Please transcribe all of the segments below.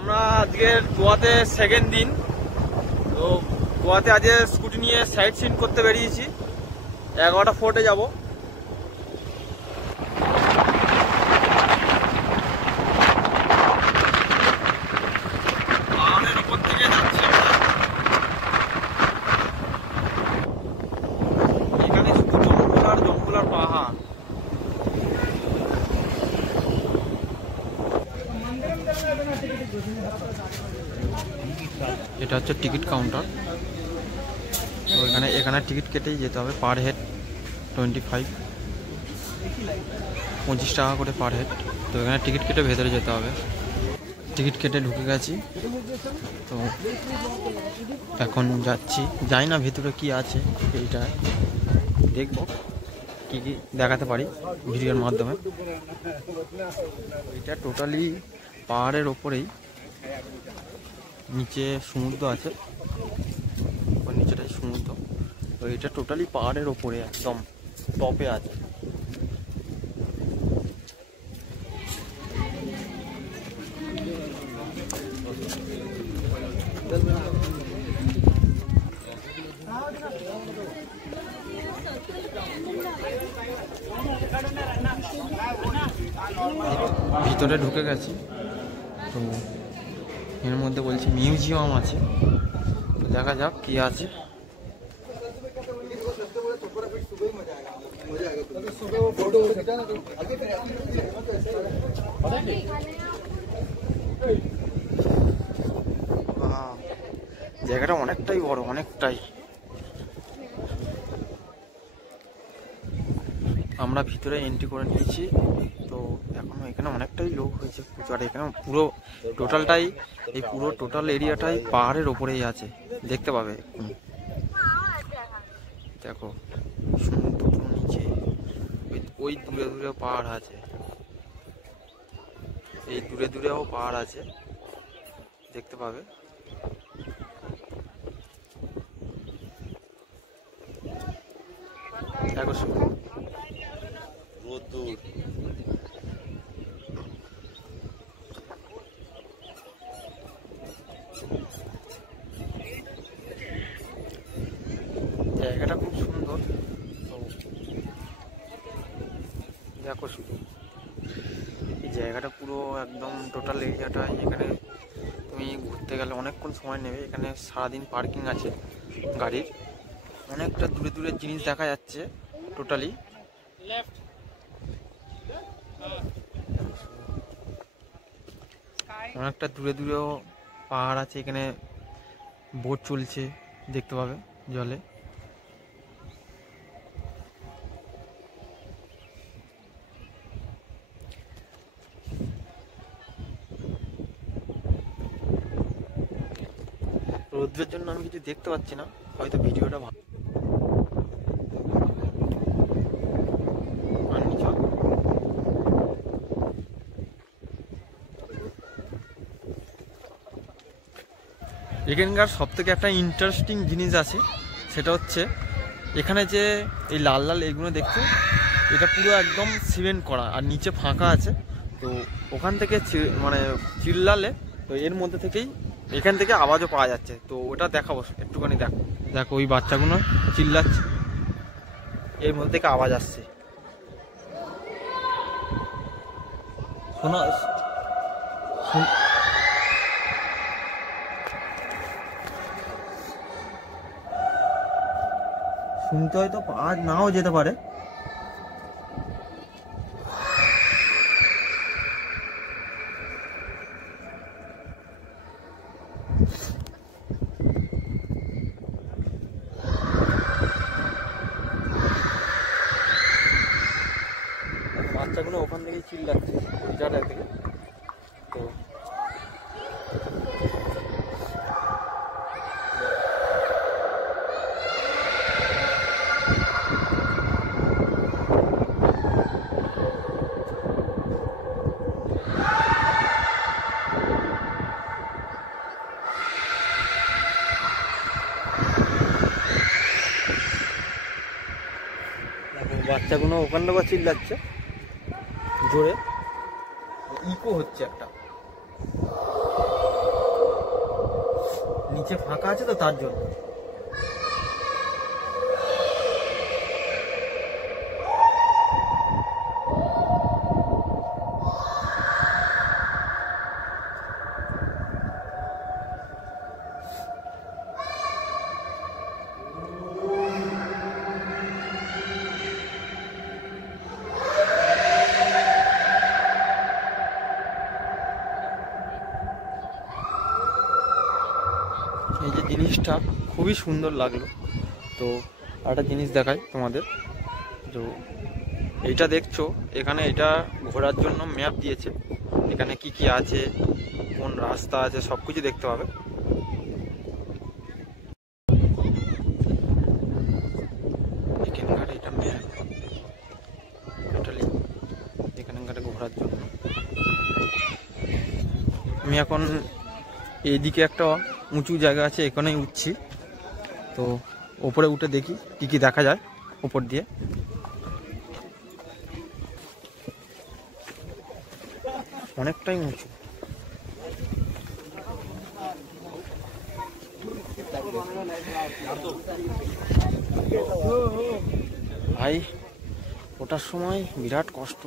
আমরা আজকে গোয়াতে সেকেন্ড দিন। তো গোয়াতে আজকে স্কুটি নিয়ে সাইট সিন করতে বেরিয়েছি। 11টা ফোর্টে যাব। পাহাড়ের উপর থেকে যাচ্ছি এখানে শুধু জঙ্গল আর জঙ্গল আর পাহাড়। এটা হচ্ছে টিকিট কাউন্টার। তো এখানে টিকিট কেটেই যেতে হবে। পার হেড 25, 25 টাকা করে পার হেড। তো এখানে টিকিট কেটে ভেতরে যেতে হবে। টিকিট কেটে ঢুকে গেছি। তো এখন যাচ্ছি, যাই না ভেতরে কি আছে এইটা দেখবো, কি কি দেখাতে পারি ভিডিওর মাধ্যমে। এটা টোটালি পাহাড়ের ওপরেই, নিচে সমুদ্র আছে, নিচেটাই সমুদ্র। তো এটা টোটালি পাহাড়ের ওপরে একদম টপে আছে। ভিতরে ঢুকে গেছি। তো এর মধ্যে বলছি মিউজিয়াম আছে, তো দেখা যাক কি আছে। জায়গাটা অনেকটাই বড়, অনেকটাই। আমরা ভিতরে এন্ট্রি করে নিয়েছি। তো এখনো এখানে অনেকটাই লোক হয়েছে প্রচুর। এখানে পুরো টোটালটাই, এই পুরো টোটাল এরিয়াটাই পাহাড়ের ওপরেই আছে, দেখতে পাবে। দেখো সমুদ্র নিচে, ওই দূরে দূরে পাহাড় আছে, এই দূরে দূরেও পাহাড় আছে, দেখতে পাবে। দেখো রোদ্দুর, জায়গাটা খুব সুন্দর। তো দেখো শুধু এই জায়গাটা পুরো একদম টোটাল এরিয়াটা। এখানে তুমি ঘুরতে গেলে অনেকক্ষণ সময় নেবে। এখানে সারাদিন পার্কিং আছে গাড়ির। অনেকটা দূরে দূরের জিনিস দেখা যাচ্ছে টোটালি। অনেকটা দূরে দূরেও পাহাড় আছে। এখানে বোট চলছে, দেখতে পাবে জলে। রোদ্রের জন্য আমি কিছু দেখতে পাচ্ছি না, হয়তো ভিডিওটা ভালো। এখানকার সব থেকে একটা ইন্টারেস্টিং জিনিস আছে, সেটা হচ্ছে এখানে যে এই লাল লাল এগুলো দেখছো, এটা পুরো একদম সিমেন্ট করা আর নিচে ফাঁকা আছে। তো ওখান থেকে মানে চিল্লালে, তো এর মধ্যে থেকেই এখান থেকে আওয়াজও পাওয়া যাচ্ছে। তো ওটা দেখাবো একটুখানি। দেখো দেখো ওই বাচ্চাগুলো চিল্লাচ্ছে, এর মধ্যে থেকে আওয়াজ আসছে। শোনা শুনতে হয়তো আওয়াজ নাও যেতে পারে। বাচ্চাগুলো ওখান থেকেই চিল্লাচ্ছে, ওই জায়গা থেকে। তো বাচ্চাগুলো ওখান থেকে চিল্লাচ্ছে জোরে, ইকো হচ্ছে একটা। নিচে ফাঁকা আছে তো তার জন্য। এই যে জিনিসটা খুবই সুন্দর লাগলো। তো একটা জিনিস দেখাই তোমাদের, তো এইটা দেখছো এখানে, এটা ঘোরার জন্য ম্যাপ দিয়েছে, এখানে কি কি আছে, কোন রাস্তা আছে, সব কিছু দেখতে পাবে। এখানকার এটা ম্যাপ টোটালি এখানকার ঘোরার জন্য। আমি এখন এইদিকে একটা উঁচু জায়গা আছে, এখানেই উঠছি। তো ওপরে উঠে দেখি কি কি দেখা যায় উপর দিয়ে। অনেকটাই উঁচু। ভাই ওঠার সময় বিরাট কষ্ট।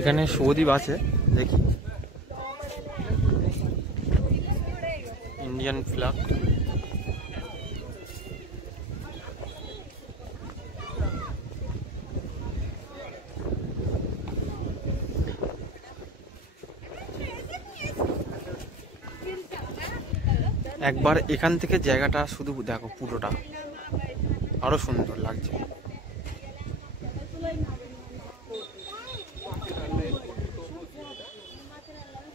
এখানে সৌদ্বীপ আছে, দেখি ইন্ডিয়ান ফ্ল্যাগ। একবার এখান থেকে জায়গাটা শুধু দেখো, পুরোটা আরো সুন্দর লাগছে।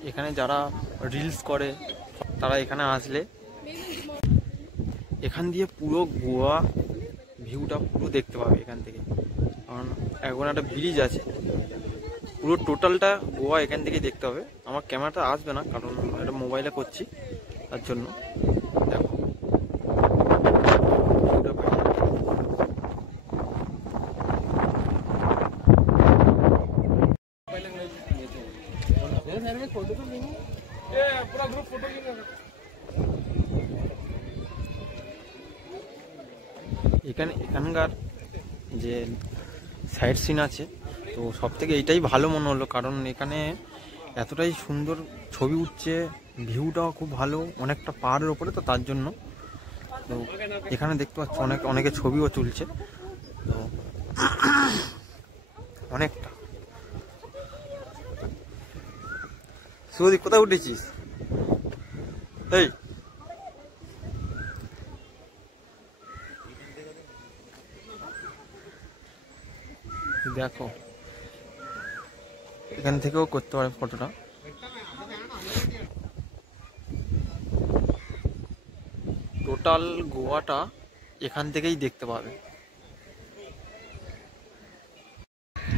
এখানে যারা রিলস করে তারা এখানে আসলে এখান দিয়ে পুরো গোয়া ভিউটা পুরো দেখতে পাবে এখান থেকে। কারণ এখন একটা ব্রিজ আছে, পুরো টোটালটা গোয়া এখান থেকেই দেখতে হবে। আমার ক্যামেরাটা আসবে না কারণ এটা মোবাইলে করছি, তার জন্য। দেখো এখানকার যে সাইড সিন আছে, তো সব থেকে এইটাই ভালো মনে হলো, কারণ এখানে এতটাই সুন্দর ছবি উঠছে, ভিউটাও খুব ভালো, অনেকটা পাহাড়ের ওপরে, তো তার জন্য। তো এখানে দেখতে পাচ্ছ অনেকে ছবিও তুলছে, তো অনেকটা। সুদীপ কোথায় উঠেছিস? এই দেখো এখান থেকেও করতে পারে ফটোটা। টোটাল গোয়াটা এখান থেকেই দেখতে পাবে।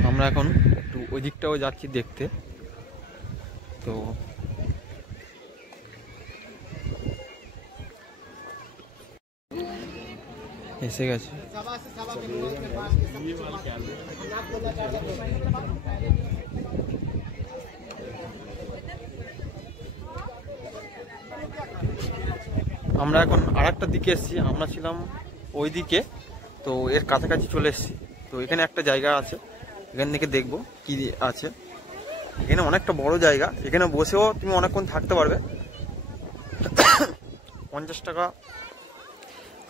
আমরা এখন একটু ওই দিকটাও যাচ্ছি দেখতে। তো এসে গেছে। আমরা এখন আরেকটা দিকে এসেছি, আমরা ছিলাম ওই দিকে, তো এর কাছাকাছি চলে এসেছি। তো এখানে একটা জায়গা আছে, এখান থেকে দেখবো কি আছে। এখানে অনেকটা বড় জায়গা, এখানে বসেও তুমি অনেকক্ষণ থাকতে পারবে। 50 টাকা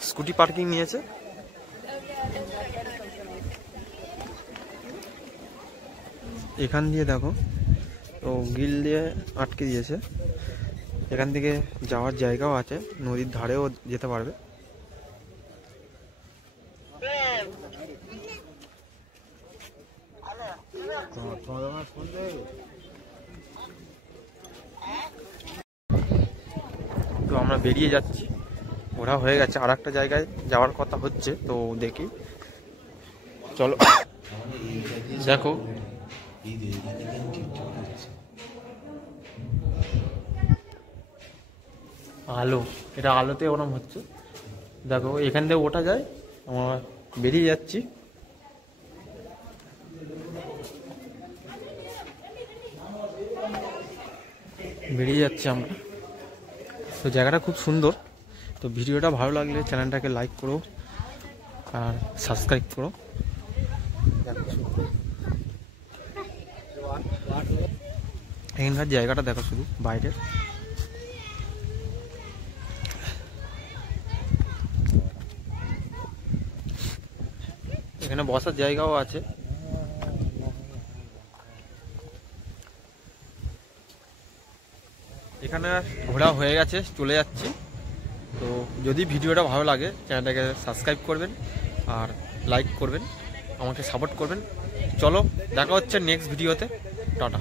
স্কুটি পার্কিং নিয়েছে। এখান দিয়ে দেখো, তো গ্রিল দিয়ে আটকে দিয়েছে। এখান থেকে যাওয়ার জায়গাও আছে, নদীর ধারেও যেতে পারবে। তো আমরা বেরিয়ে যাচ্ছি, ওরা হয়ে গেছে, আর একটা জায়গায় যাওয়ার কথা হচ্ছে, তো দেখি চলো। দেখো আলো, এটা আলোতে ওরম হচ্ছে। দেখো এখান থেকে ওঠা যায়, আমরা বেরিয়ে যাচ্ছি। বেরিয়ে যাচ্ছি আমরা। তো জায়গাটা খুব সুন্দর। তো ভিডিওটা ভালো লাগলে চ্যানেলটাকে লাইক করো আর সাবস্ক্রাইব করো। এখানকার জায়গাটা দেখো শুধু বাইরের। এখানে বসার জায়গাও আছে। এখানে ঘোরা হয়ে গেছে, চলে যাচ্ছি। তো যদি ভিডিওটা ভালো লাগে চ্যানেলটাকে সাবস্ক্রাইব করবেন আর লাইক করবেন, আমাকে সাপোর্ট করবেন। চলো দেখা হচ্ছে নেক্সট ভিডিওতে। টাটা।